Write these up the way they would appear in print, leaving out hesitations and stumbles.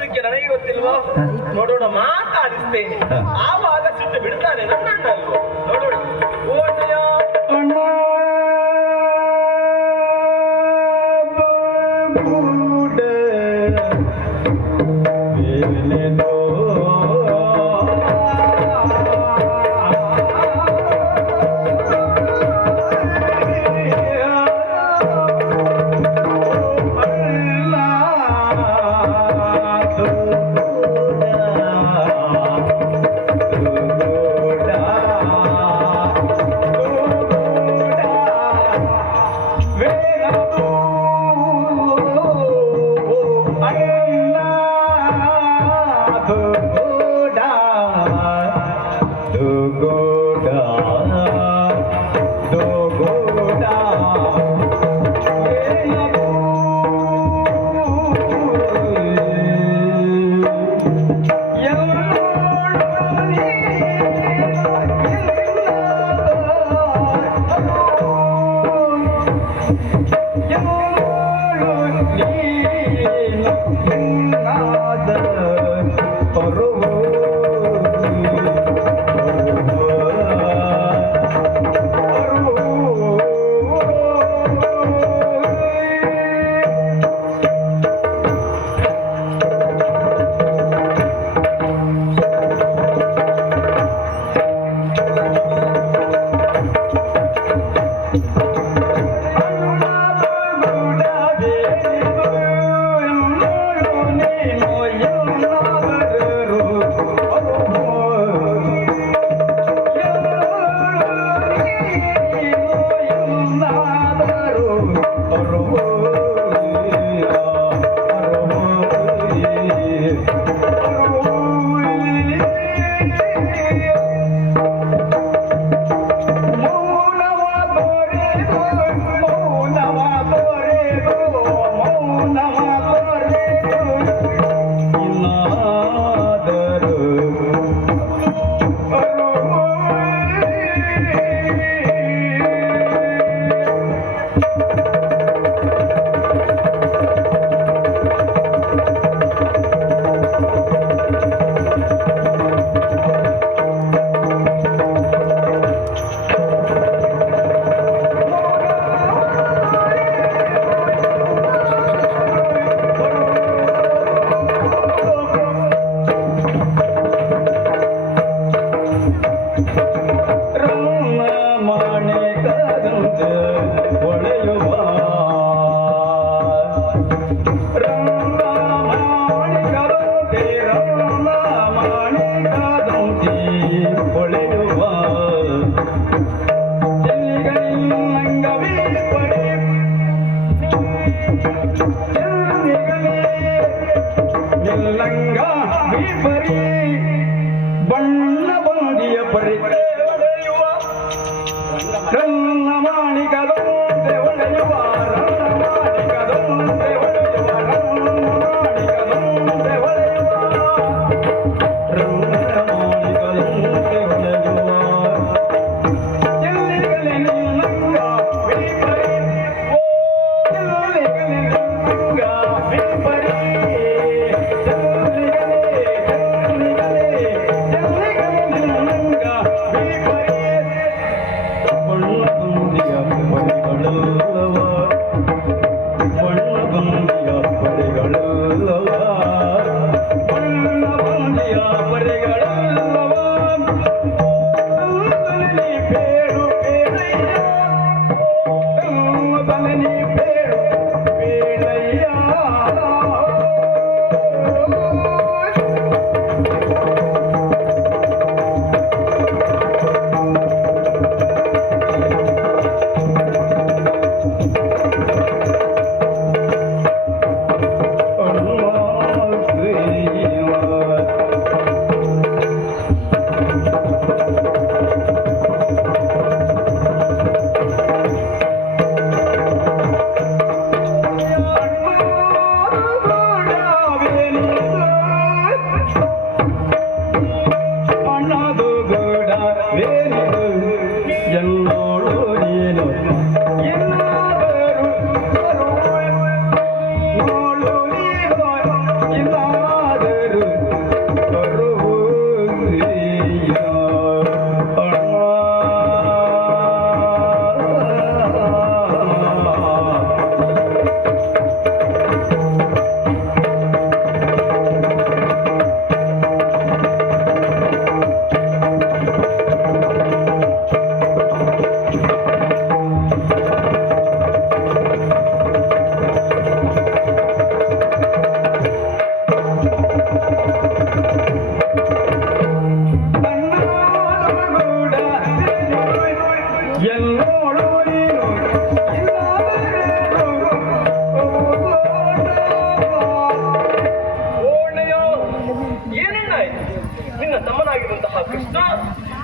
ಮಾಡುವುದಕ್ಕೆ ನನಗೆ ಗೊತ್ತಿಲ್ವಾ? ನೋಡೋಣ, ಮಾತಾಡಿಸ್ತೇನೆ, ಆವಾಗ ಸಿಟ್ಟು ಬಿಡ್ತಾನೆ ನನ್ನ ಅಣ್ಣ. ನೋಡೋಣ. ಓಟಯ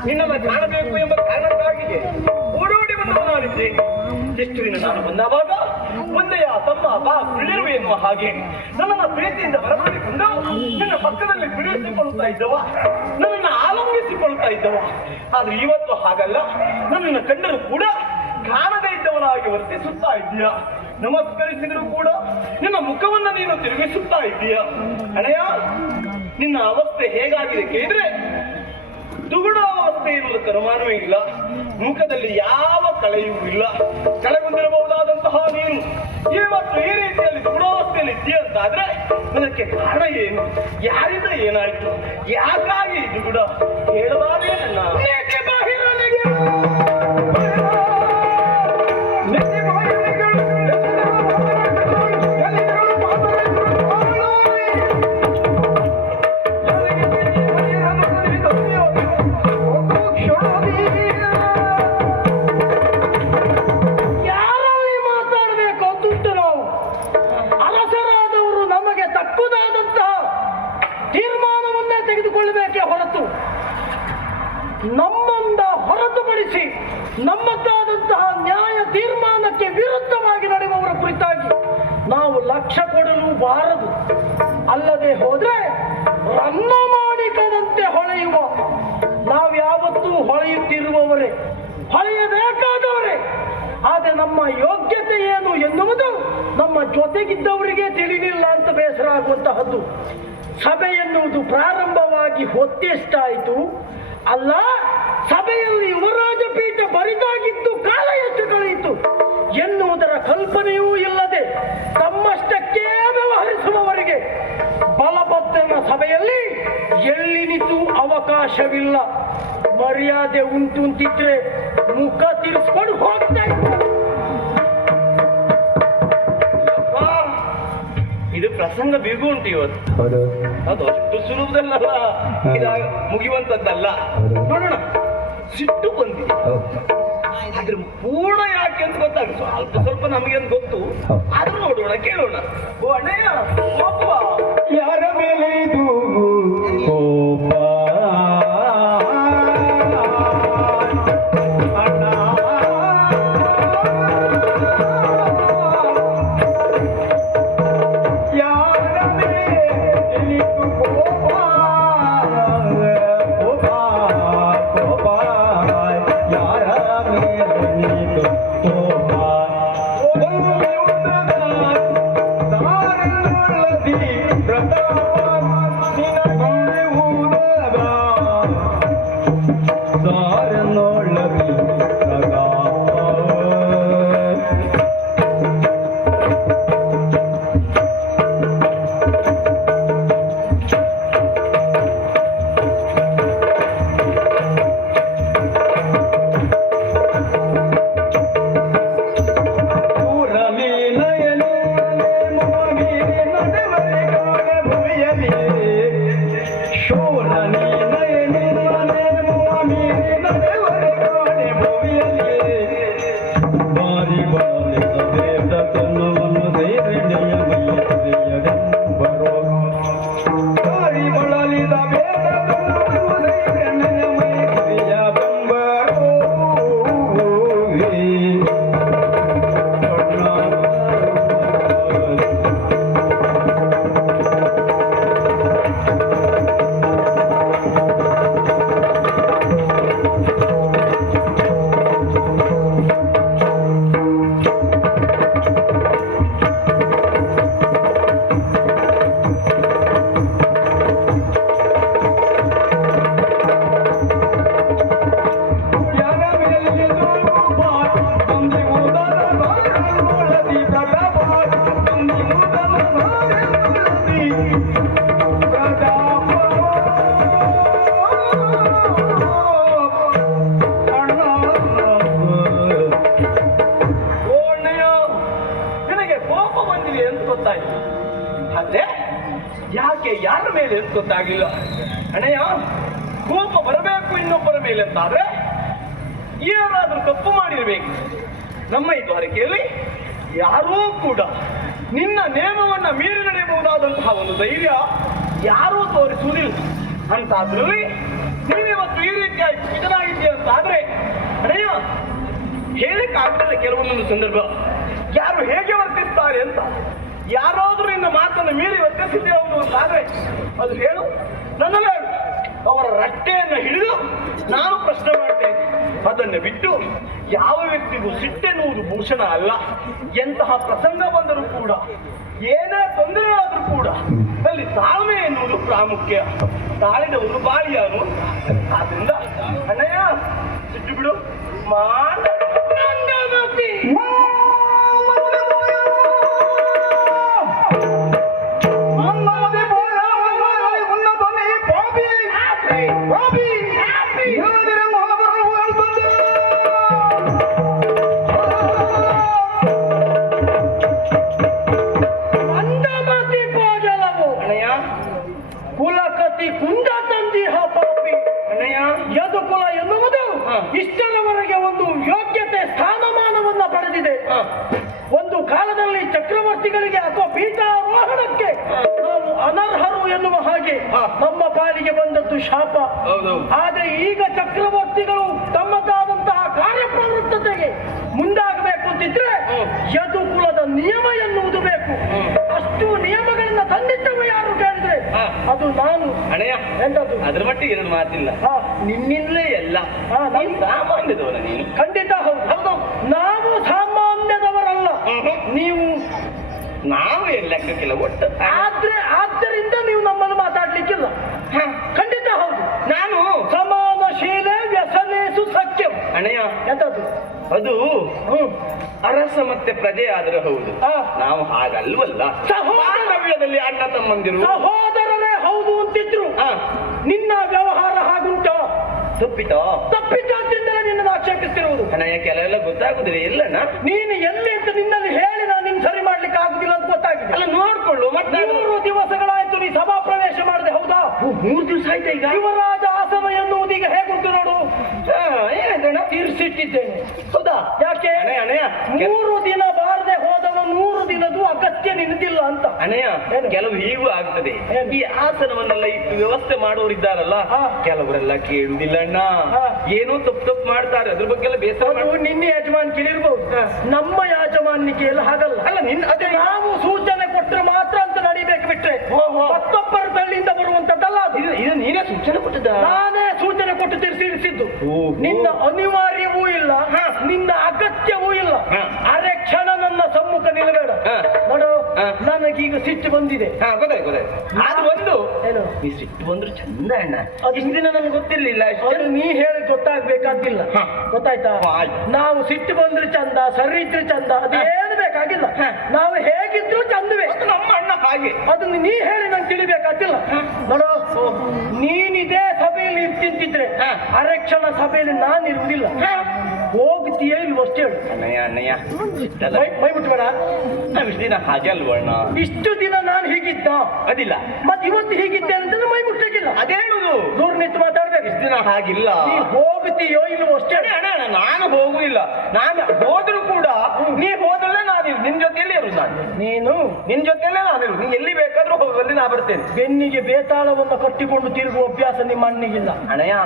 ನಿನ್ನನ್ನು ಕಾಣಬೇಕು ಎಂಬ ಕಾರಣಕ್ಕಾಗಿ ಓಡೋಡಿ ಬಂದವನಾಗಿದ್ದೇನೆ. ಎಷ್ಟು ದಿನ ನಾನು ಬಂದವಾಗ ಒಂದೆಯ ತಮ್ಮ ಬಾ ಕುಳ್ಳಿರುವೆ ಎನ್ನುವ ಹಾಗೆ ನನ್ನನ್ನು ಪ್ರೀತಿಯಿಂದ ಬರಮಾಡಿಕೊಂಡು ನಿನ್ನ ಪಕ್ಕದಲ್ಲಿ ಕುಳಿಸಿಕೊಳ್ಳುತ್ತಾ ಇದ್ದವ, ನನ್ನನ್ನು ಆಲಂಬಿಸಿಕೊಳ್ಳುತ್ತಾ ಇದ್ದವ. ಆದ್ರೆ ಇವತ್ತು ಹಾಗಲ್ಲ, ನನ್ನನ್ನು ಕಂಡರೂ ಕೂಡ ಕಾಣದೇ ಇದ್ದವನಾಗಿ ವರ್ತಿಸುತ್ತಾ ಇದ್ದೀಯ. ನಮಸ್ಕರಿಸಿದರೂ ಕೂಡ ನಿನ್ನ ಮುಖವನ್ನು ನೀನು ತಿರುಗಿಸುತ್ತಾ ಇದ್ದೀಯ. ಅಣೆಯ, ನಿನ್ನ ಅವಸ್ಥೆ ಹೇಗಾಗಿದೆ ಕೇಳಿದ್ರೆ ದುಗುಡಾವಸ್ಥೆ ಎನ್ನುವುದಕ್ಕೆ ಅನುಮಾನವೇ ಇಲ್ಲ. ಮುಖದಲ್ಲಿ ಯಾವ ಕಳೆಯೂ ಇಲ್ಲ. ಕಳೆಗೊಂಡಿರಬಹುದಾದಂತಹ ನೀನು ಇವತ್ತು ಈ ರೀತಿಯಲ್ಲಿ ದುಗುಡಾವಸ್ಥೆಯಲ್ಲಿ ಇದೆಯಾ ಅಂತಾದ್ರೆ ಅದಕ್ಕೆ ಕಾರಣ ಏನು? ಯಾರಿಂದ ಏನಾಯ್ತು? ಯಾಕಾಗಿ ದುಗುಡ ಹೇಳಬಾರೇ ನನ್ನ ನಮ್ಮಿಂದ ಹೊರತುಪಡಿಸಿ ನಮ್ಮದಾದಂತಹ ನ್ಯಾಯ ತೀರ್ಮಾನಕ್ಕೆ ವಿರುದ್ಧವಾಗಿ ನಡೆಯುವವರ ಕುರಿತಾಗಿ ನಾವು ಲಕ್ಷ್ಯ ಕೊಡಲು ಬಾರದು. ಅಲ್ಲದೆ ಹೋದ್ರೆ ರನ್ನ ಮಾಡಿಕದಂತೆ ಹೊಳೆಯುವ ನಾವ್ಯಾವತ್ತೂ ಹೊಳೆಯುತ್ತಿರುವವರೇ, ಹೊಳೆಯಬೇಕಾದವರೇ. ಆದರೆ ನಮ್ಮ ಯೋಗ್ಯತೆ ಏನು ಎನ್ನುವುದು ನಮ್ಮ ಜೊತೆಗಿದ್ದವರಿಗೆ ತಿಳಿಲಿಲ್ಲ ಅಂತ ಬೇಸರ ಆಗುವಂತಹದ್ದು. ಸಭೆ ಎನ್ನುವುದು ಪ್ರಾರಂಭವಾಗಿ ಹೊತ್ತೆಷ್ಟಾಯಿತು ಅಲ್ಲ, ಸಭೆಯಲ್ಲಿ ಯುವರಾಜ ಪೀಠ ಬರಿದಾಗಿದ್ದು ಕಾಲ ಎಷ್ಟು ಕಳೆಯಿತು ಎನ್ನುವುದರ ಕಲ್ಪನೆಯೂ ಇಲ್ಲದೆ ತಮ್ಮಷ್ಟಕ್ಕೆ ವ್ಯವಹರಿಸುವವರಿಗೆ ಬಲಭದ್ರನ ಸಭೆಯಲ್ಲಿ ಎಲ್ಲಿನಿತು ಅವಕಾಶವಿಲ್ಲ. ಮರ್ಯಾದೆ ಉಂಟು ಅಂತಿದ್ರೆ ಮುಖ ತಿರ್ಸ್ಕೊಂಡು ಹೋಗ್ತಾ ಇತ್ತು. ಇದು ಪ್ರಸಂಗ ಬಿಗು ಉಂಟು ಇವತ್ತು. ಅದು ಅಷ್ಟು ಸುಲಭದಲ್ಲ, ಮುಗಿಯುವಂತದ್ದಲ್ಲ. ನೋಡೋಣ, ಸಿಟ್ಟು ಬಂದಿದೆ. ಆದ್ರೆ ಪೂರ್ಣ ಯಾಕೆ ಅಂತ ಗೊತ್ತಾಗ ಸ್ವಲ್ಪ ಸ್ವಲ್ಪ ನಮಗೇನು ಗೊತ್ತು. ಆದ್ರೂ ನೋಡೋಣ, ಕೇಳೋಣ. ಓ ಅಣ್ಣಯ್ಯ, ಕೋಪ ಯಾರ ಮೇಲೆ ಇದು ಕೋಪ? ಯಾಕೆ ಯಾರ ಮೇಲೆ ಅಂತ ಗೊತ್ತಾಗಿಲ್ಲ. ಅಣ್ಣಯ್ಯ, ಕೋಪ ಬರಬೇಕು ಇನ್ನೊಬ್ಬರ ಮೇಲೆ ಅಂತಾದ್ರೆ ಏನಾದ್ರೂ ತಪ್ಪು ಮಾಡಿರ್ಬೇಕು. ನಮ್ಮ ಈ ದ್ವಾರಕೆಯಲ್ಲಿ ಯಾರೂ ಕೂಡ ನಿನ್ನ ನೇಮವನ್ನ ಮೀರಿ ನಡೆಯಬಹುದಾದಂತಹ ಒಂದು ಧೈರ್ಯ ಯಾರೂ ತೋರಿಸುವುದಿಲ್ಲ. ಅಂತಾದ್ರಲ್ಲಿ ನೀನಿವ ಇವತ್ತು ಈ ರೀತಿಯಾಗಿ ಕುಪಿತನಾಗಿದ್ದೆ ಅಂತ ಆದ್ರೆ ಅಣ್ಣಯ್ಯ ಹೇಳಿಕ್ಕಾಗ್ತದೆ ಕೆಲವೊಂದೊಂದು ಸಂದರ್ಭ ಯಾರು ಹೇಗೆ ವರ್ತಿಸ್ತಾರೆ ಅಂತ. ಯಾರಾದ್ರೂ ಇನ್ನು ಮಾತನ್ನು ಮೀರಿ ವರ್ತಿಸಿದ್ದೆ ಅವರು ಅಂತಾದ್ರೆ ಅದು ಹೇಳು, ನನ್ನಲ್ಲ ಹೇಳು. ಅವರ ರಟ್ಟೆಯನ್ನು ಹಿಡಿದು ನಾನು ಪ್ರಶ್ನೆ ಮಾಡ್ತೇನೆ. ಅದನ್ನು ಬಿಟ್ಟು ಯಾವ ವ್ಯಕ್ತಿಗೂ ಸಿಟ್ಟೆನ್ನುವುದು ಭೂಷಣ ಅಲ್ಲ. ಎಂತಹ ಪ್ರಸಂಗ ಬಂದರೂ ಕೂಡ, ಏನೇ ತೊಂದರೆ ಆದರೂ ಕೂಡ ಅಲ್ಲಿ ತಾಳ್ಮೆ ಎನ್ನುವುದು ಪ್ರಾಮುಖ್ಯ. ತಾಳಿದವರು ಬಾಳಿಯಾನು. ಆದ್ರಿಂದ ಅಣ್ಣಯ್ಯ ಸಿಟ್ಟು ಬಿಡು ಕುಲಕತಿ ಕುಂಡ ತಂದಿಹ ಪಾಪಿ. ಯದುಕುಲ ಎನ್ನುವುದು ಇಷ್ಟರವರೆಗೆ ಒಂದು ಯೋಗ್ಯತೆ ಸ್ಥಾನಮಾನವನ್ನ ಪಡೆದಿದೆ. ಒಂದು ಕಾಲದಲ್ಲಿ ಚಕ್ರವರ್ತಿಗಳಿಗೆ ಅಥವಾ ಪೀಠಾರೋಹಣಕ್ಕೆ ನಾವು ಅನರ್ಹರು ಎನ್ನುವ ಹಾಗೆ ನಮ್ಮ ಪಾಲಿಗೆ ಬಂದದ್ದು ಶಾಪ. ಆದ್ರೆ ಈಗ ಚಕ್ರವರ್ತಿಗಳು ತಮ್ಮದಾದಂತಹ ಕಾರ್ಯಪ್ರವೃತ್ತತೆಗೆ ಮುಂದಾಗಬೇಕು ಅಂತಿದ್ರೆ ಯದುಕುಲದ ನಿಯಮ ಎನ್ನುವುದು ಬೇಕು. ಅಷ್ಟು ನಿಯಮಗಳನ್ನ ತಂದಿದ್ದವ ಯಾರು ಕೇಳಿದ್ರೆ ಅದು ನಾನು. ಅಣ್ಣಯ್ಯ ಎಂತದ್ದು ಅದ್ರ ಮಟ್ಟಿಗೆ ಎರಡು ಮಾತಿಲ್ಲ. ನಿನ್ನಿಂದಲೇ ಎಲ್ಲ ಸಾಮಾನ್ಯದವರ ನೀನು. ಖಂಡಿತ ಹೌದು. ನಾವು ಸಾಮಾನ್ಯದವರಲ್ಲ, ನೀವು ನಾವು ಲೆಕ್ಕಕ್ಕಿಲ್ಲ ಒಟ್ಟು. ಆದ್ದರಿಂದ ನೀವು ನಮ್ಮನ್ನು ಮಾತಾಡ್ಲಿಕ್ಕಿಲ್ಲ. ಖಂಡಿತ ಹೌದು. ನಾನು ಸಮಾನಶೀಲೆ ವ್ಯಸನೇಸು ಸತ್ಯಂ. ಅಣ್ಣಯ್ಯ ಎಂತದ್ದು ಅದು ಅರಸ ಮತ್ತೆ ಪ್ರಜೆ ಆದ್ರೆ ಹೌದು. ನಾವು ಹಾಗಲ್ವಲ್ಲ. ಸಹೋದರವ್ಯದಲ್ಲಿ ಅಣ್ಣ ತಮ್ಮಂದಿರು ಸಹೋದರರೇ ಹೌದು ಅಂತಿದ್ರು. ನಿನ್ನ ವ್ಯವಹಾರ ಹಾಗುಂಟ ತಪ್ಪಿತ ಅಂತಿಂದಲೇ ನಿನ್ನನ್ನು ಆಕ್ಷೇಪಿಸ್ತಿರುವುದು. ಅಣ್ಣಯ್ಯ ಕೆಲವೆಲ್ಲ ಗೊತ್ತಾಗುದಿಲ್ಲ. ಎಲ್ಲಣ್ಣ ನೀನು ಎಲ್ಲಿ ಅಂತ ನಿನ್ನಲ್ಲಿ ಹೇಳಿ ನಾನು ನಿನ್ ಸರಿ ಮಾಡ್ಲಿಕ್ಕೆ ಆಗುದಿಲ್ಲ ಅಂತ ಗೊತ್ತಾಗಿದೆ. ಅಲ್ಲ ನೋಡ್ಕೊಳ್ಳು. ಮತ್ತೆ 3 ದಿವಸಗಳಾಯ್ತು ನೀ ಸಭಾ ಪ್ರವೇಶ ಮಾಡಿದೆ, ಹೌದಾ? 3 ದಿವಸ ಆಯ್ತಾ? ಈಗ ಯುವರಾಜ ಆಸನ ಎನ್ನುವುದು ಈಗ ಹೇಗುಂಟು ನೋಡು. ಏನಾಯ್ತಣ್ಣ? ತೀರ್ಸಿಟ್ಟಿದ್ದೇನೆ. ಹೌದಾ? ಯಾಕೆ? ಅಣ್ಣಯ್ಯ 3 ದಿನ ಬಾರದೆ ಹೋದವ 100 ದಿನದ್ದು ಅಗತ್ಯ ನಿನ್ನದಿಲ್ಲ ಅಂತ. ಅಣ್ಣಯ್ಯ ಕೆಲವು ಹೀಗೂ ಆಗ್ತದೆ. ಈ ಆಸನವನ್ನೆಲ್ಲ ಇಟ್ಟು ವ್ಯವಸ್ಥೆ ಮಾಡೋರಿದ್ದಾರಲ್ಲ, ಕೆಲವರೆಲ್ಲ ಕೇಳುದಿಲ್ಲ ಅಣ್ಣ. ಏನೋ ತಪ್ಪು ಮಾಡ್ತಾರೆ. ಅದ್ರ ಬಗ್ಗೆ ಎಲ್ಲ ಬೇಸರ. ನಿನ್ನ ಯಜಮಾನಿಕೆ ಇರ್ಬಹುದು, ನಮ್ಮ ಯಾಜಮಾನಿಕೆ ಎಲ್ಲ ಹಾಗಲ್ಲ. ಅಲ್ಲ ಅದೇ ನಾವು ಸೂಚನೆ ಕೊಟ್ಟರೆ ಮಾತ್ರ ಅಂತ ನಡಿಬೇಕು ಬಿಟ್ರೆ ಮತ್ತೊಬ್ಬರ ತಳ್ಳಿಯಿಂದ ಬರುವಂತದ್ದಲ್ಲ. ಇದು ನೀನೇ ಸೂಚನೆ ಕೊಟ್ಟಿದ್ದ? ನಾನೇ ಸೂಚನೆ ಕೊಟ್ಟು ತಿರ್ಸಿರಿಸಿದ್ದು. ನಿನ್ನ ಅನಿವಾರ್ಯವೂ ಇಲ್ಲ, ನಿನ್ನ ಅಗತ್ಯವೂ ಇಲ್ಲ. ಅರೆ ಕ್ಷಣ ನನ್ನ ಸಮ್ಮುಖ ನಿಲ್ಲಬೇಡ ನೋಡು. ನನಗೀಗ ಸಿಟ್ಟು ಬಂದಿದೆ. ಗೊತ್ತಾಯ್ತು. ಅದು ಒಂದು ಏನು ಈ ಸಿಟ್ಟು ಬಂದ್ರು ಚಂದ ಅಣ್ಣ. ಇಷ್ಟು ದಿನ ನನಗೆ ಗೊತ್ತಿರ್ಲಿಲ್ಲ. ನೀ ಹೇಳಿ ಗೊತ್ತಾಗ್ಬೇಕಾಗಿಲ್ಲ. ಗೊತ್ತಾಯ್ತಾ? ನಾವು ಸಿಟ್ಟು ಬಂದ್ರೆ ಚಂದ, ಸರಿ ಇದ್ರೆ ಚಂದ, ಅದೇನು ಬೇಕಾಗಿಲ್ಲ. ನಾವು ಹೇಗಿದ್ರು ಚಂದವೇ. ನಮ್ಮ ಅಣ್ಣ ಹಾಗೆ. ಅದನ್ನು ನೀ ಹೇಳಿ ನಂಗೆ ತಿಳಿಬೇಕಾಗಿಲ್ಲ. ನೋಡು, ನೀನಿದೆ ಸಭೆಯಲ್ಲಿ ಇರ್ತಿಂತಿದ್ರೆ ಅರೆಕ್ಷಣ ಸಭೆಯಲ್ಲಿ ನಾನು ಇರುವುದಿಲ್ಲ. ಹೋಗ್ತೀಯ ಇಲ್ವ ಅಷ್ಟೇ ಹೇಳು. ಅಣ್ಣಯ್ಯ ಮೈ ಮುಟ್ಟಬೇಡ. ನಾವು ಇಷ್ಟು ದಿನ ಹಾಗೆ ಅಲ್ವಣ್ಣ? ಇಷ್ಟು ದಿನ ನಾನು ಹೀಗಿದ್ದ ಅದಿಲ್ಲ, ಮತ್ತೆ ಇವತ್ತು ಹೀಗಿದ್ದೆ ಅಂತ ಮೈ ಮುಟ್ಟಕ್ಕಿಲ್ಲ. ಅದೇನುದು ದೂರ ನಿಂತು ಮಾತಾಡ್ಬೇಕು. ಇಷ್ಟು ದಿನ ಹಾಗಿಲ್ಲ. ನೀ ಹೋಗ್ತೀಯೋ ಇಲ್ವೋ ಅಷ್ಟೇ. ಅಣ್ಣ ನಾನು ಹೋಗುದಿಲ್ಲ. ನಾನು ಹೋದ್ರು ಕೂಡ ನೀ ಹೋದಲ್ಲೇ ನಾನಿರು. ನಿನ್ ಜೊತೆಯಲ್ಲೇ ಇರುದು ನಾನು. ನೀನು ನಿನ್ ಜೊತೆಯಲ್ಲೇ ನಾನಿರು. ನೀ ಎಲ್ಲಿ ಬೇಕಾದ್ರೂ ಹೋಗುವಲ್ಲಿ ನಾ ಬರ್ತೇನೆ. ಬೆನ್ನಿಗೆ ಬೇತಾಳವನ್ನು ಕಟ್ಟಿಕೊಂಡು ತಿರುಗುವ ಅಭ್ಯಾಸ ನಿಮ್ಮ ಅಣ್ಣಿಗಿಲ್ಲ. ಅಣ್ಣಯ್ಯ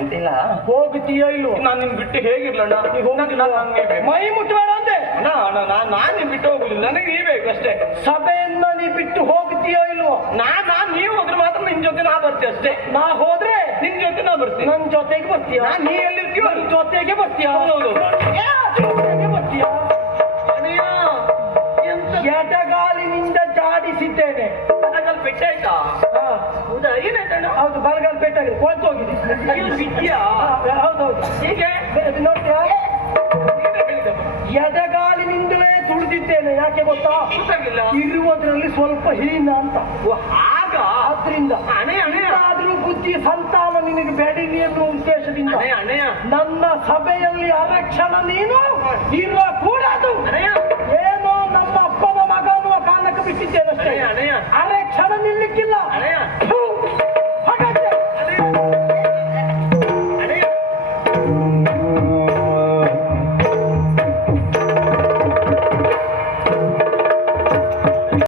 ಎಂತಿಲ್ಲ. ಹೋಗ್ತೀಯೋ ಇಲ್ವೋ? ನಾನು ನಿನ್ ಬಿಟ್ಟು ಹೇಗಿರ್ಲಣ್ಣ. ಮೈ ಮುಟ್ಟಬೇಡ ಅಂದೆ. ನಾನ್ ನಿನ್ ಬಿಟ್ಟು ಹೋಗುದಿಲ್ಲ. ನನಗೆ ನೀ ಬೇಕು ಅಷ್ಟೇ. ಸಭೆಯನ್ನ ನೀ ಬಿಟ್ಟು ಹೋಗ್ತೀಯೋ ಇಲ್ವೋ? ನೀವು ಹೋದ್ರೆ ಮಾತ್ರ ನಿನ್ ಜೊತೆ ನಾ ಬರ್ತೀಯ ಅಷ್ಟೇ. ನಾ ಹೋದ್ರೆ ನಿನ್ ಜೊತೆ ನಾ ಬರ್ತೀನಿ. ನನ್ ಜೊತೆಗೆ ಬರ್ತೀಯ? ನೀ ಎಲ್ಲಿರ್ತೀಯೋ ನನ್ ಜೊತೆಗೆ ಬರ್ತೀಯ? ಜೊತೆಗೆ ಬರ್ತೀಯ? ಎಡಗಾಲಿನಿಂದ ಜಾಡಿಸಿದ್ದೇನೆ. ಬಲಗಾಲ್ ಪೆಟ್ಟಾಯ್ತಾ? ಹೌದಾ? ಏನಾಯ್ತಣ್ಣ? ಹೌದು, ಬಲಗಾಲ್ ಪೆಟ್ಟಾಗಿದೆ, ಕೊಳ್ತು ಹೋಗಿದೆ. ಹೌದೌದು. ಹೀಗೆ ನೋಡ್ತೀಯಾ? ಎಡಗಾಲಿನಿಂದಲೇ ತುಳಿದಿದ್ದೇನೆ. ಯಾಕೆ ಗೊತ್ತಾ? ಇರುವುದರಲ್ಲಿ ಸ್ವಲ್ಪ ಹೀನ ಅಂತ. ಆಗ ಆದ್ರಿಂದ ಆದ್ರೂ ಬುದ್ಧಿ ಸಂತಾನ ನಿನಗೆ ಬೆಳೀಲಿ ಎನ್ನುವ ಉದ್ದೇಶದಿಂದ ನನ್ನ ಸಭೆಯಲ್ಲಿ ಅರಕ್ಷಣ ನೀನು ಇರಕೂಡದು. ಏನೋ ನಮ್ಮ ಅಪ್ಪನ ಮಗ ಅನ್ನುವ ಕಾರಣಕ್ಕೆ ಬಿಟ್ಟಿದ್ದೇನಷ್ಟೇ. ಅರಕ್ಷಣ ನಿಲ್ಲಿಕ್ಕಿಲ್ಲ.